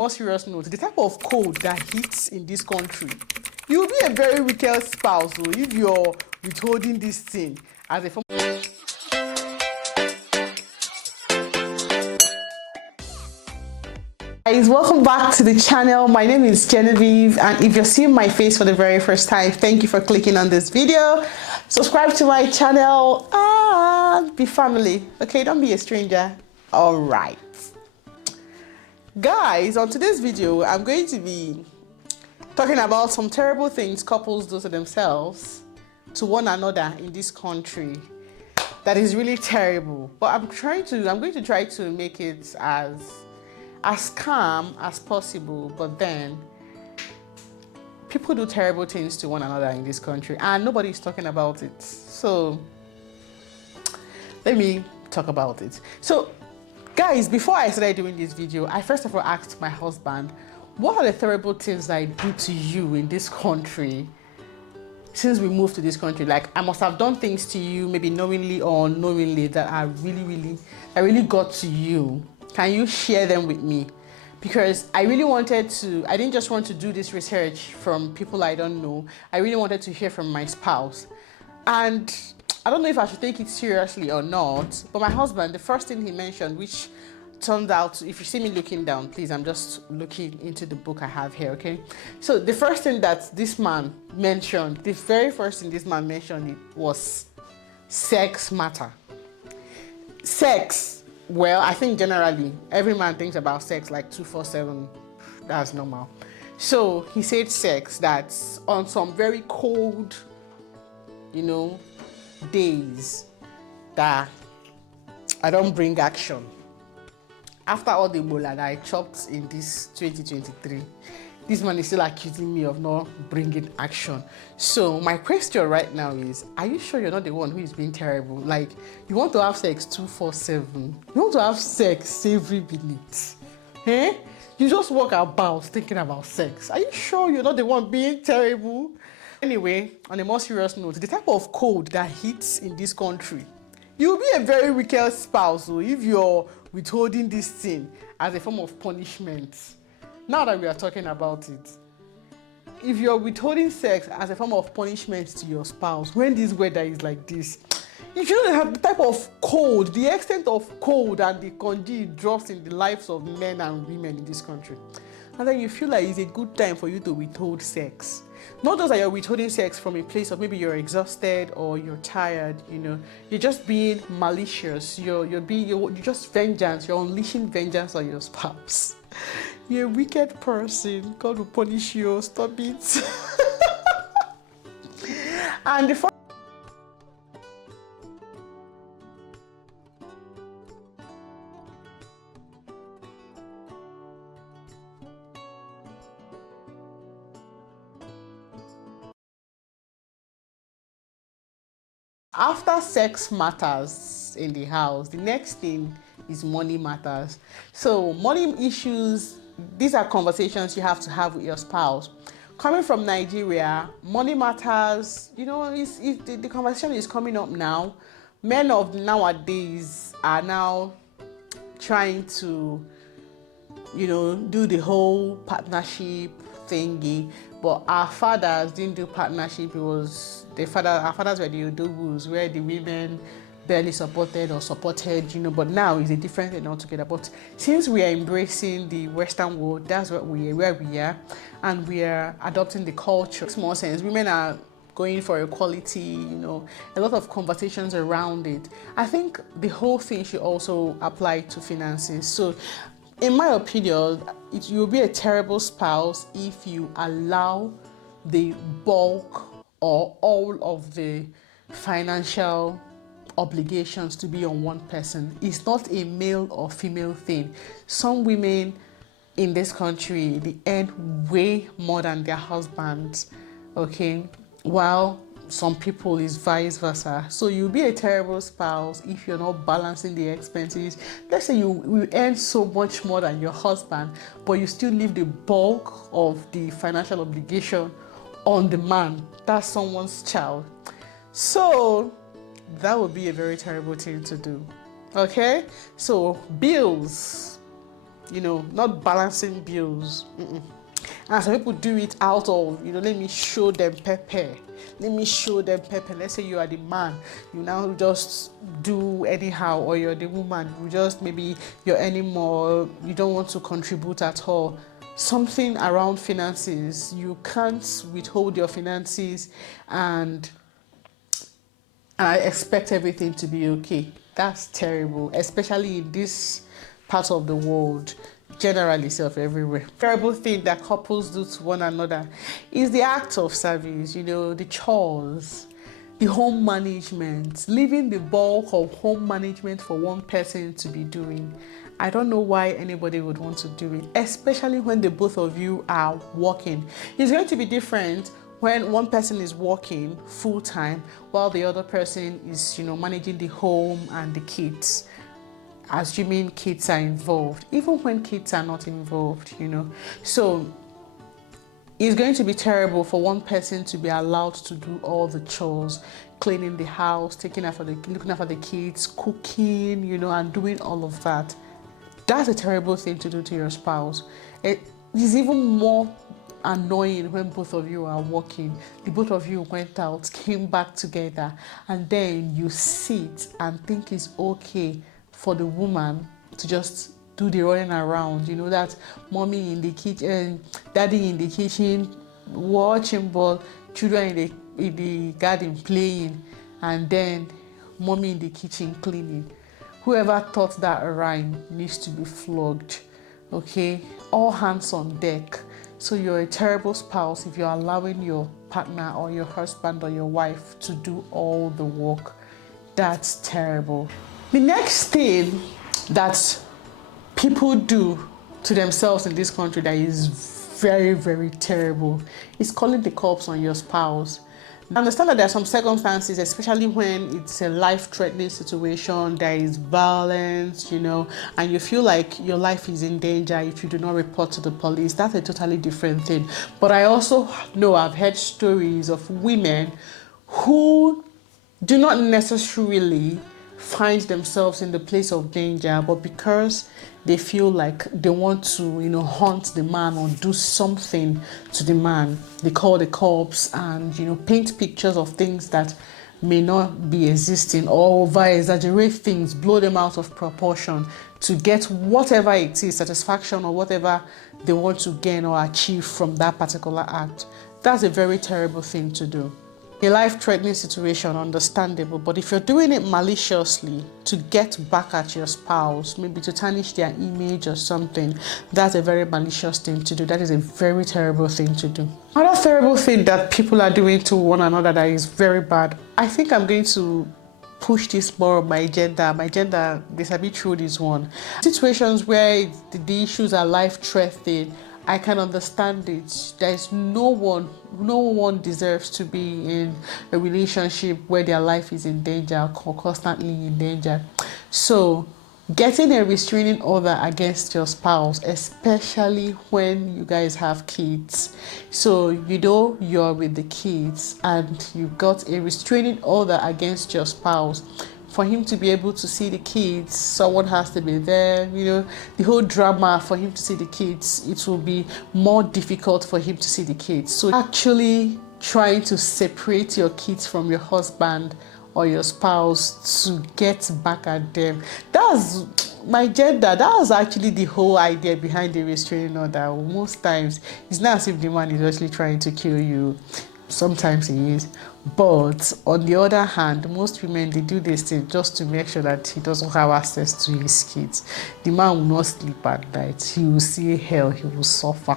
More serious note, the type of code that hits in this country, you'll be a very wicked spouse if you're withholding this thing as a form. Guys, welcome back to the channel. My name is Genevieve, and if you're seeing my face for the very first time, thank you for clicking on this video. Subscribe to my channel and be family, okay? Don't be a stranger. All right, guys, on today's video I'm going to be talking about some terrible things couples do to themselves, to one another in this country. That is really terrible, but I'm going to try to make it as calm as possible. But then people do terrible things to one another in this country and nobody's talking about it. So let me talk about it. So guys, before I started doing this video, I first of all asked my husband, what are the terrible things that I do to you in this country since we moved to this country? Like, I must have done things to you, maybe knowingly or unknowingly, that are really got to you. Can you share them with me? Because I didn't just want to do this research from people I don't know. I really wanted to hear from my spouse. And I don't know if I should take it seriously or not, but my husband, the first thing he mentioned, which turned out, if you see me looking down, please, I'm just looking into the book I have here, okay? So the first thing that this man mentioned, the very first thing this man mentioned, it was sex matter. Sex, well, I think generally every man thinks about sex like 24/7. That's normal. So he said sex, that's on some very cold, days that I don't bring action. After all the bola that I chopped in this 2023, this man is still accusing me of not bringing action. So my question right now is, are you sure you're not the one who is being terrible? Like, you want to have sex 24/7. You want to have sex every minute. Eh? You just walk about thinking about sex. Are you sure you're not the one being terrible? Anyway, on a more serious note, the type of code that hits in this country, you'll be a very wicked spouse if you're withholding this thing as a form of punishment. Now that we are talking about it, if you're withholding sex as a form of punishment to your spouse when this weather is like this, if you don't have the type of code, the extent of code and the conge it drops in the lives of men and women in this country, and then you feel like it's a good time for you to withhold sex. Not just that you're withholding sex from a place of maybe you're exhausted or you're tired, you're just being malicious, you're just vengeance, you're unleashing vengeance on your spouse. You're a wicked person. God will punish you. Stop it. And the after sex matters in the house, the next thing is money matters. So money issues, these are conversations you have to have with your spouse. Coming from Nigeria, money matters, the conversation is coming up now. Men of nowadays are now trying to, do the whole partnership thingy. But our fathers didn't do partnership. Our fathers were the Odogus, where the women barely supported, but now it's a different thing altogether. But since we are embracing the Western world, that's where we are, and we are adopting the culture. It makes more sense. Women are going for equality, a lot of conversations around it. I think the whole thing should also apply to finances. So in my opinion, you'll be a terrible spouse if you allow the bulk or all of the financial obligations to be on one person. It's not a male or female thing. Some women in this country, they earn way more than their husbands, okay? While some people is vice versa. So you'll be a terrible spouse if you're not balancing the expenses. Let's say you earn so much more than your husband, but you still leave the bulk of the financial obligation on the man. That's someone's child. So that would be a very terrible thing to do. Okay? So bills. not balancing bills. And some people do it out of, let me show them pepper. Let me show them pepper. Let's say you are the man, you now just do anyhow, or you're the woman, maybe you're earning more, you don't want to contribute at all. Something around finances, you can't withhold your finances and I expect everything to be okay. That's terrible, especially in this part of the world, generally everywhere. Terrible thing that couples do to one another is the act of service, the chores, the home management, leaving the bulk of home management for one person to be doing. I don't know why anybody would want to do it, especially when the both of you are working. It's going to be different when one person is working full-time while the other person is, managing the home and the kids, assuming kids are involved, even when kids are not involved, So it's going to be terrible for one person to be allowed to do all the chores, cleaning the house, looking after the kids, cooking, and doing all of that. That's a terrible thing to do to your spouse. It is even more annoying when both of you are working. The both of you went out, came back together, and then you sit and think it's okay for the woman to just do the running around, that mommy in the kitchen, daddy in the kitchen watching ball, children in the garden playing, and then mommy in the kitchen cleaning. Whoever thought that rhyme needs to be flogged. Okay, all hands on deck. So you're a terrible spouse if you're allowing your partner or your husband or your wife to do all the work. That's terrible. The next thing that people do to themselves in this country that is very, very terrible is calling the cops on your spouse. I understand that there are some circumstances, especially when it's a life-threatening situation, there is violence, and you feel like your life is in danger if you do not report to the police. That's a totally different thing. But I also know I've heard stories of women who do not necessarily find themselves in the place of danger, but because they feel like they want to, hunt the man or do something to the man, they call the cops and, paint pictures of things that may not be existing, or over-exaggerate things, blow them out of proportion to get whatever it is, satisfaction or whatever they want to gain or achieve from that particular act. That's a very terrible thing to do. A life-threatening situation, understandable, but if you're doing it maliciously to get back at your spouse, maybe to tarnish their image or something, that's a very malicious thing to do. That is a very terrible thing to do. Another terrible thing that people are doing to one another that is very bad, I think I'm going to push this more on my gender. They sabi through this one. Situations where the issues are life-threatening, I can understand it. There's no one deserves to be in a relationship where their life is in danger or constantly in danger. So getting a restraining order against your spouse, especially when you guys have kids. So you're with the kids and you got a restraining order against your spouse. For him to be able to see the kids, someone has to be there. The whole drama for him to see the kids, it will be more difficult for him to see the kids. So actually trying to separate your kids from your husband or your spouse to get back at them. That's my gender. That was actually the whole idea behind the restraining order. Most times, it's not as if the man is actually trying to kill you. Sometimes he is. But on the other hand, most women, they do this thing just to make sure that he doesn't have access to his kids. The man will not sleep at night. He will see hell. He will suffer.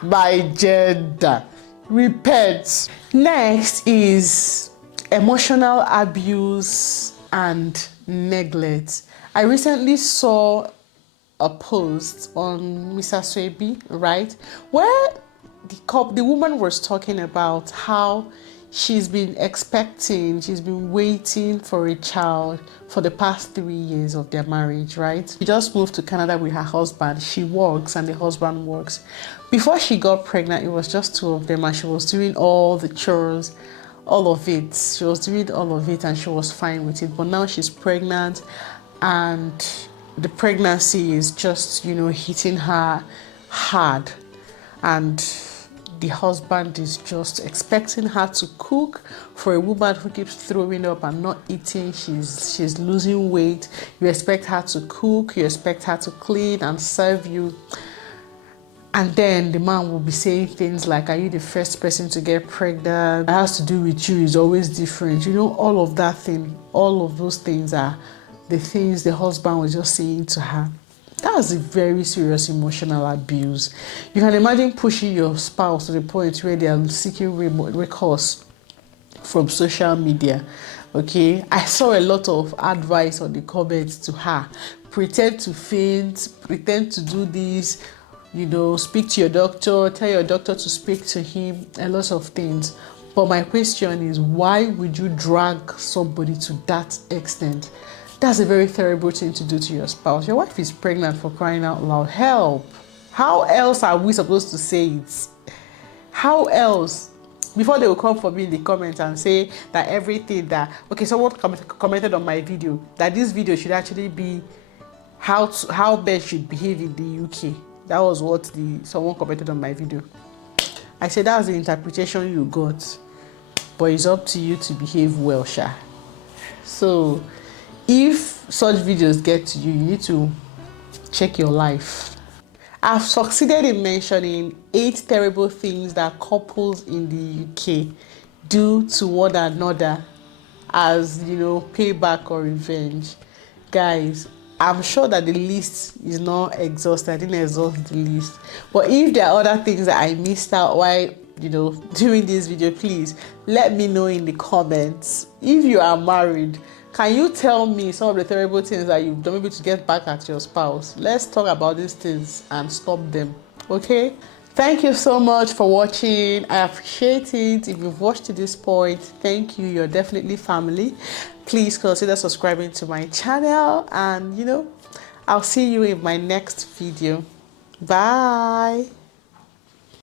My gender. Repent. Next is emotional abuse and neglect. I recently saw a post on Mr. Swebi, right, where the woman was talking about how she's been waiting for a child for the past 3 years of their marriage, right? She just moved to Canada with her husband. She works and the husband works. Before she got pregnant, it was just two of them and she was doing all the chores, all of it. She was doing all of it and she was fine with it. But now she's pregnant and the pregnancy is just, you know, hitting her hard, and the husband is just expecting her to cook. For a woman who keeps throwing up and not eating, she's losing weight. You expect her to cook, you expect her to clean and serve you. And then the man will be saying things like, are you the first person to get pregnant? It has to do with you, it's always different. You know, all of that thing, all of those things are the things the husband was just saying to her. That's a very serious emotional abuse. You can imagine pushing your spouse to the point where they are seeking recourse from social media. Okay, I saw a lot of advice on the comments to her. Pretend to faint, pretend to do this, you know, speak to your doctor, tell your doctor to speak to him, a lot of things. But my question is, why would you drag somebody to that extent? That's a very terrible thing to do to your spouse. Your wife is pregnant, for crying out loud. Help! How else are we supposed to say it? How else? Before they will come for me in the comments and say that everything that, okay, someone commented on my video that this video should actually be how men should behave in the UK. That was what someone commented on my video. I said that's the interpretation you got, but it's up to you to behave well, Sha. So if such videos get to you, you need to check your life. I've succeeded in mentioning 8 terrible things that couples in the UK do to one another as, you know, payback or revenge. Guys, I'm sure that the list is not exhausted. I didn't exhaust the list. But if there are other things that I missed out while, you know, doing this video, please let me know in the comments. If you are married, can you tell me some of the terrible things that you've done maybe to get back at your spouse? Let's talk about these things and stop them, okay? Thank you so much for watching. I appreciate it. If you've watched to this point, thank you. You're definitely family. Please consider subscribing to my channel, and, you know, I'll see you in my next video. Bye.